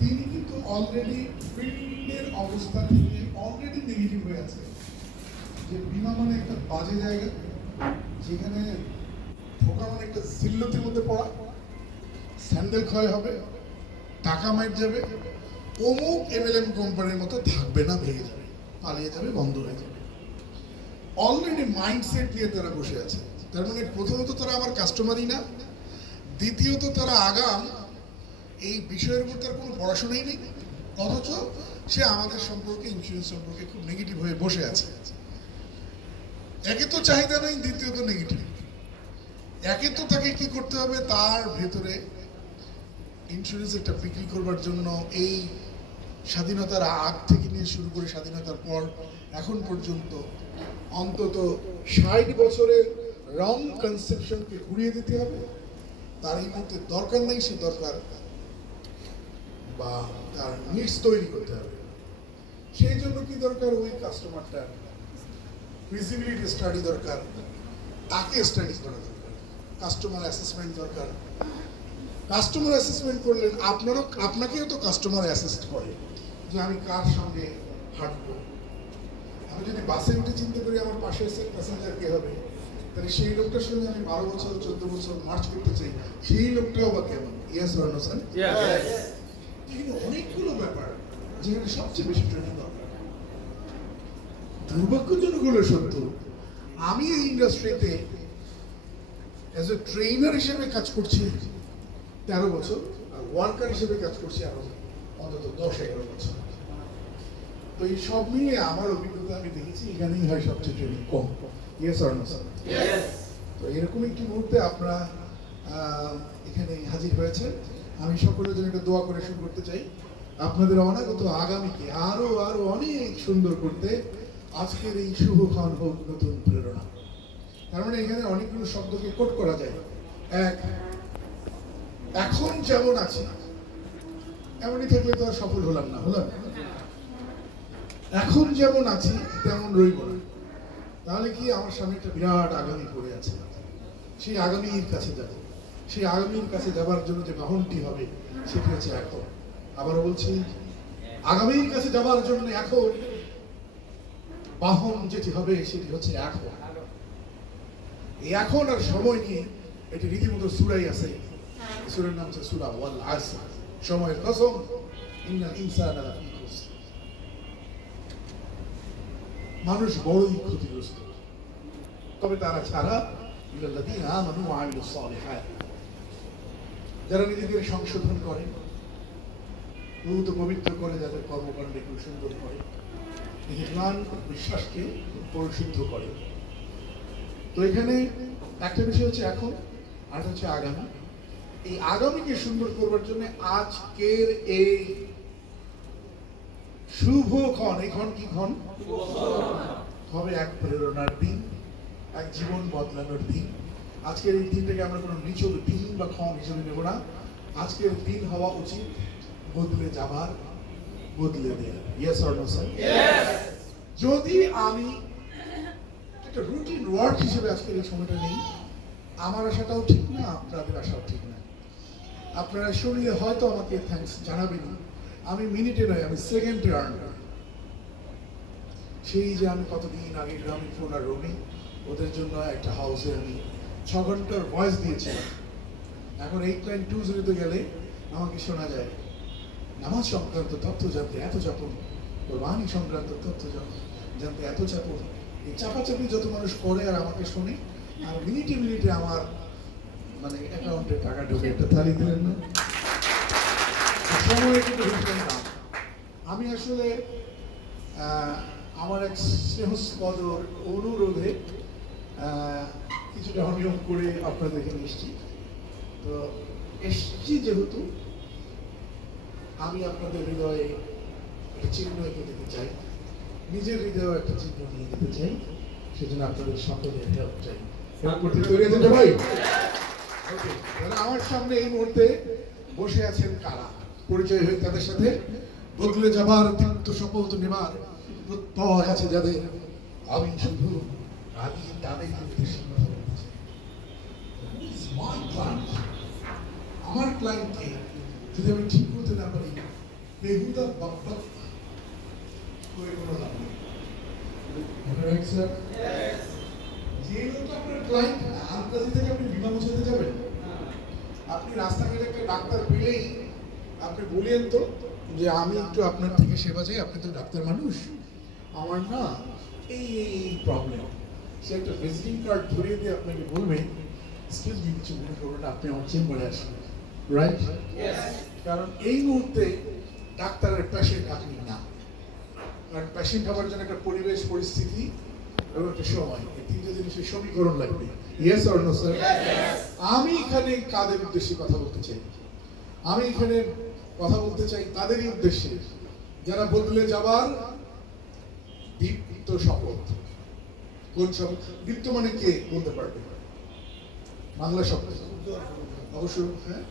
তিনি কিন্তু অলরেডি ফিল্ডের অবস্থা থেকে অলরেডি নেগেটিভ হয়ে আছে। যে বিমা মানে একটা বাজে জায়গা, যেখানে ঢোকা মানে একটা জিল্লতির মধ্যে পড়া। স্যান্ডেল ক্ষয় হবে, টাকা মাইট যাবে, অমুক এমএলএম কোম্পানির মতো থাকবে না, ভেঙে যাবে, পালিয়ে যাবে, বন্ধ হয়ে যাবে। অলরেডি মাইন্ডসেট নিয়ে তারা বসে আছে। তার মানে প্রথমত তারা আমার কাস্টমারই না, দ্বিতীয়ত তারা আগাম এই বিষয়ের উপর তার কোনো পড়াশোনাই নেই। অথচ সে আমাদের সম্পর্কে ইন্স্যুরেন্স সম্পর্কে খুব নেগেটিভ হয়ে বসে আছে। একে তো চাহিদা নেই, দ্বিতীয়ত নেগেটিভ একে তো তাকে কি করতে হবে? তার ভেতরে ইন্স্যুরেন্স একটা বিক্রি করবার জন্য এই স্বাধীনতার আগ থেকে নিয়ে শুরু করে স্বাধীনতার পর এখন পর্যন্ত অন্তত ষাট বছরের রং কনসেপশনকে ঘুরিয়ে দিতে হবে। তার এই মুহূর্তে দরকার নেই, সে দরকার বা তার নিডস তৈরি করতে হবে। সেই জন্য কি দরকার? ওই কাস্টমারটা ফিজিবিলিটি স্টাডি দরকার, তাকে স্টাডি করা দরকার। কাস্টমার অ্যাসেসমেন্ট দরকার। কাস্টমার অ্যাসেসমেন্ট করলেন, আপনারও, আপনাকেও তো কাস্টমার অ্যাসেস্ট করে যে আমি কার সঙ্গে হাঁটবো। আমি যদি বাসে উঠে চিন্তা করি আমার পাশে এসে প্যাসেঞ্জার কে হবে, তাহলে সেই লোকটার সঙ্গে আমি বারো বছর, চোদ্দ বছর মার্চ করতে চাই, সেই লোকটাও বা কেমন? ইয়াস অর্ণ স্যার এখানে অনেকগুলো ব্যাপার যেখানে সবচেয়ে বেশি ট্রেনিং দরকার। দুর্ভাগ্যজনক হলো সত্য আমি এই ইন্ডাস্ট্রিতে অ্যাজ এ ট্রেনার হিসেবে কাজ করছি তেরো বছর আর ওয়ার্কার হিসেবে কাজ করছি আরও অন্তত দশ এগারো বছর। তো এই সব মিলিয়ে আমার অভিজ্ঞতা আমি দেখেছি এখানেই হয় সবচেয়ে ট্রেনিং কম। ইয়েস অর স্যার তো এরকম একটি মুহূর্তে আপনারা এখানে হাজির হয়েছেন। আমি সকলের জন্য একটা দোয়া করে শুরু করতে চাই। আপনাদের অনাগত আগামীকে আরও আরও অনেক সুন্দর করতে আজকের এই শুভক্ষণ হোক নতুন প্রেরণা। তার মানে এখানে অনেকগুলো শব্দকে কোট করা যায়। এক, এখন যেমন আছি, এমনই থাকলে তো আর সফল হলাম না হলাম এখন যেমন আছি, তেমন রইব না। তাহলে কি আমার সামনে একটা বিরাট আগামী পড়ে আছে? সেই আগামীর কাছে যাব। সেই আগামীর কাছে যাবার জন্য যে বাহনটি হবে, সেটি হচ্ছে এখন। আবারও বলছি, আগামীর কাছে যাবার জন্য এখন বাহন যেটি হবে, সেটি হচ্ছে এখন। এই এখন আর সময় নিয়ে এটি রীতিমতো সুরাই আছে। সুরের নাম হচ্ছে সুরা ওয়াল আসর সময়ের কসম মানুষ বড়ই ক্ষতিগ্রস্ত। তবে তারা ছাড়া আমানু ওয়া আমিলুস যারা নিজেদের সংশোধন করে বহুত পবিত্র করে যাদের কর্মকাণ্ডে সুন্দর করে ইমান বিশ্বাসকে পরিশুদ্ধ করে। তো এখানে একটা বিষয় হচ্ছে এখন আর হচ্ছে আগামী। এই আগামীকে সুন্দর করবার জন্য আজকের এই শুভ ক্ষণ এই ক্ষণ কি ক্ষণ। হবে এক প্রেরণার দিন এক জীবন বদলানোর দিন। আজকের এই দিনটাকে আমরা কোনো নিচুর দিন বা ক্ষণ হিসেবে নেব না। আজকের দিন হওয়া উচিত বদলে যাবার বদলে দেওয়া ইয়েস অর নো স্যার যদি আমি একটা রুটিন ওয়ার্ক হিসেবে আজকের এই সময়টা নেই আমার আশাটাও ঠিক না আপনাদের আশাও ঠিক না। আপনারা শুনলে হয়তো আমাকে থ্যাঙ্কস জানাবেন। আমি মিনিটে নয় আমি সেকেন্ডে আর্ন সেই যে আমি কতদিন আগে গ্রামীণ ফোন আর রবি ওদের জন্য একটা হাউসে আমি ছ ঘণ্টার ভয়েস দিয়েছিলাম এখন এইট নাইন টু জিরোতে গেলে আমাকে শোনা যায়, নামাজ সংক্রান্ত তথ্য জানতে এত চাপন, কোরবানি সংক্রান্ত তথ্য জান- জানতে এত চাপন। এই চাপাচাপি যত মানুষ করে আর আমাকে শোনে, আর মিনিটে মিনিটে আমার মানে অ্যাকাউন্টে টাকা ঢোকে, একটা তালি দিলেন না। সময় কিন্তু। আমি আসলে আমার এক স্নেহস্পদ অনুরোধে করে আপনাদের এখানে এসেছি তো এসছি যেহেতু আমি আপনাদের হৃদয়ে একটা চিহ্ন এঁকে দিতে চাই। নিজের হৃদয়ে একটা চিহ্ন নিয়ে যেতে চাই। সেজন্য আপনাদের সকলের হেল্প চাই। হেল্প করতে তৈরি আছেন ভাই Okay, তাহলে আমার সামনে এই মুহূর্তে বসে আছেন কারা? পরিচয় হয়ে তাদের সাথে বদলে যাবার দীপ্ত শপথ নেবার প্রত্যয় আছে যাদের। আমি শুধু আদি তাদের উদ্দেশ্যে my client? আমার ক্লায়েন্টকে যদি আমি ঠিক করতে না পারি বেহুদা বাপ্পা করে কোনো লাভ নেই যে আপনার ক্লায়েন্ট কাছে থেকে আপনি বিমা মোছাতে যাবেন আপনি রাস্তাঘাটে একটা ডাক্তার পেলেই আপনি বলেন তো যে আমি একটু আপনার থেকে সেবা চাই আপনি তো ডাক্তার মানুষ। আমার না এই এই প্রবলেম সে একটা ভিজিটিং কার্ড ধরিয়ে দিয়ে আপনাকে বলবে কিছু মনে করবেন আপনি আমার চেম্বারে আসুন রাইট কারণ এই মুহূর্তে ডাক্তারের পেশেন্ট আপনি না। কারণ পেশেন্ট হওয়ার জন্য একটা পরিবেশ পরিস্থিতি এবং একটা সময়। এই তিনটে জিনিসের সমীকরণ লাগবে। ইয়েস অর নো স্যার আমি এখানে কাদের উদ্দেশ্যে কথা বলতে চাই? আমি এখানে কথা বলতে চাই তাদেরই উদ্দেশ্যে। যারা বদলে যাবার দীপ্ত শপথ। কোন শপথ? দীপ্ত মানে কে? বলতে পারবে বাংলা শব্দ অবশ্য হ্যাঁ?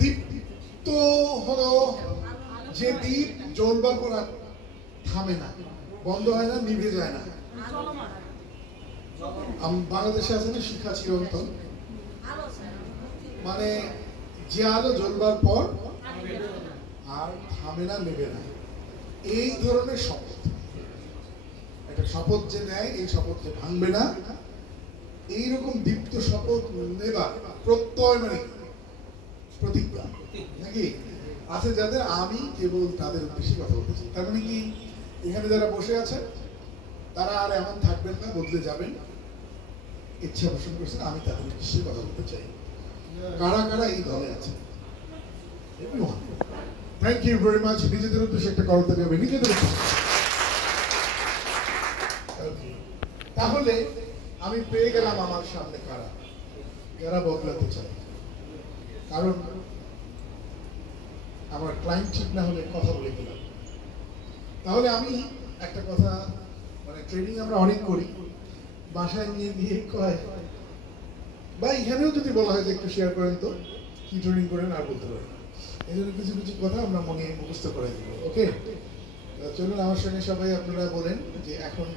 দীপ্ত হলো যে দ্বীপ জ্বলবার পর থামে না, বন্ধ হয় না, নিভে যায় না। বাংলাদেশে আছে না শিক্ষা চিরন্তন? মানে যে আলো জ্বলবার পর আর থামে না নেবে না। এই ধরনের শপথ। একটা শপথ যে নেয়, এই শপথ যে ভাঙবে না। এইরকম দীপ্ত শপথ নেবার প্রত্যয় মানে প্রতিজ্ঞা। নাকি? আছে যাদের আমি কেবল তাদের উদ্দেশ্যে কথা বলতেছি তার মানে কি? এখানে যারা বসে আছে, তারা আর এমন থাকবেন না, বদলে যাবেন। ইচ্ছা পোষণ করছেন, আমি তাদের উদ্দেশ্যে কথা বলতে চাই। কারা কারা এই দলে আছে? থ্যাংক ইউ ভেরি মাচ নিজেদের উদ্দেশ্যে একটা করতে যাবে নিজেদের উদ্দেশ্যে। তাহলে আমি পেয়ে গেলাম আমার সামনে কারা? যারা বদলাতে চায়। কারণ আমার ক্লায়েন্ট ঠিক না হলে কথা বলে দিলাম তাহলে আমি একটা কথা মানে ট্রেনিং আমরা অনেক করি, বাসায় নিয়ে গিয়ে কয় বা এখানেও যদি বলা হয় যে একটু শেয়ার করেন তো, কি ট্রেনিং করেন আর বলতে পারেন এই জন্য কিছু কিছু কথা আমরা মনে মুখস্থ করে দিব ওকে চলুন, আমার সঙ্গে সবাই আপনারা বলেন যে এখন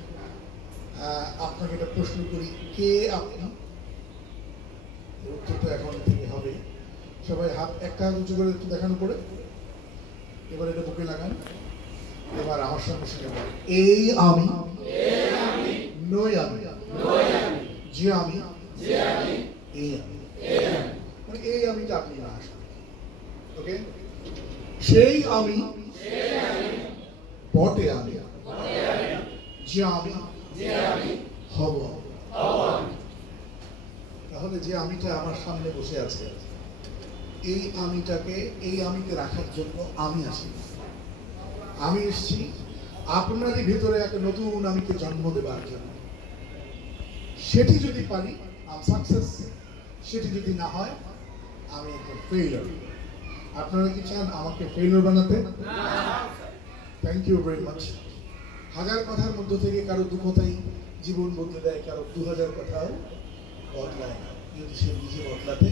আপনাকে একটা প্রশ্ন করি, কে আপনি? এর উত্তরটা এখন থেকে হবে। সবাই হাত একটা হাত উঁচু করে একটু দেখানো করে এবার এটা বুকে লাগান। এবার আমার সঙ্গে সঙ্গে বলেন এই আমি, নই আমি, যে আমি এই আমি। মানে এই আমিটা আপনি না আসলে ওকে? সেই আমি, বটে আমি, যে আমি হব। তাহলে যে আমিটা আমার সামনে বসে আছে এই আমিটাকে এই আমিকে রাখার জন্য আমি আসি। আমি এসেছি আপনারই ভিতরে একটা নতুন আমিকে জন্ম দেবার জন্য। সেটি যদি পারি আম সাকসেস সেটি যদি না হয় আমি একটা ফেইলার আপনারা কি চান আমাকে ফেইলার বানাতে? থ্যাংক ইউ ভেরি মাচ হাজার কথার মধ্য থেকে কারও দু কথাই জীবন বদলে দেয়, কারও দু হাজার কথাও বদলায় যদি সে নিজে বদলাতে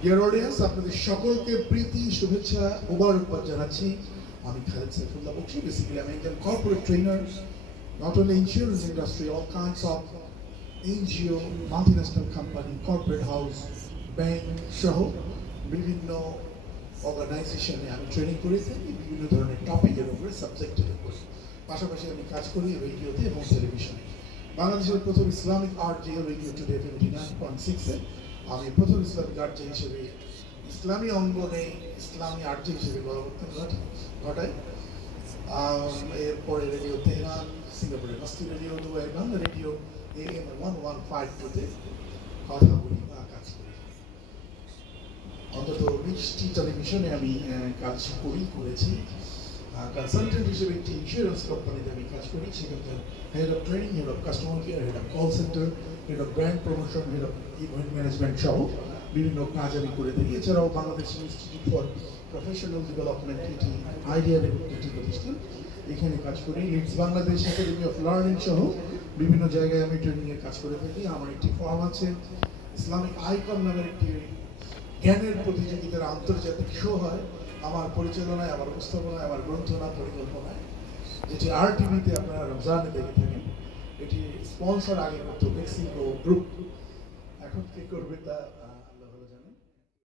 ডিয়ার অডিয়েন্স আপনাদের সকলকে প্রীতি, শুভেচ্ছা, মোবারকবাদ জানাচ্ছি। আমি খালেদ সাইফুল্লাহ বক্সি বেসিক্যালি আমি একজন corporate trainer not only insurance industry all kinds of NGO multinational company corporate house bank সহ বিভিন্ন অর্গানাইজেশনে আমি ট্রেনিং করেছি বিভিন্ন ধরনের টপিকের উপরে সাবজেক্টের উপরে পাশাপাশি আমি কাজ করি রেডিওতে এবং টেলিভিশনে বাংলাদেশের প্রথম ইসলামিক আর্ট যে radio today twenty nine point সিক্সে আমি প্রথম ইসলামিক আর্ট হিসেবে ইসলামী অঙ্গনে ইসলামী আর্ট হিসেবে গণবর্তন ঘটে, ঘটাই। এরপরে রেডিও তেহরান সিঙ্গাপুরের Masti radio Dubai radio A M one one five টুতে কথা বলি। অন্তত বিশটি টেলিভিশনে আমি কাজ করি, করেছি। কনসালটেন্ট হিসেবে একটি ইন্স্যুরেন্স কোম্পানিতে আমি কাজ করি, সেখানকার head of training head of customer care head of call centre head of brand promotion head of event management সহ বিভিন্ন কাজ আমি করে থাকি। এছাড়াও Bangladesh institute for professional development এটি আইডিয়া একটি প্রতিষ্ঠান। এখানে কাজ করি। Leads Bangladesh academy of learning সহ বিভিন্ন জায়গায় আমি ট্রেনিংয়ে কাজ করে থাকি। আমার একটি ফর্ম আছে। ইসলামিক আইকন নামের একটি জ্ঞানের প্রতিযোগিতার আন্তর্জাতিক শো হয়। আমার পরিচালনায়, আমার উপস্থাপনায়, আমার গ্রন্থনা পরিকল্পনায়। যেটি আর টিভিতে আপনারা রমজানে দেখে থাকেন। এটি স্পন্সর আগে করতো মেক্সিকো গ্রুপ এখন কি করবে তা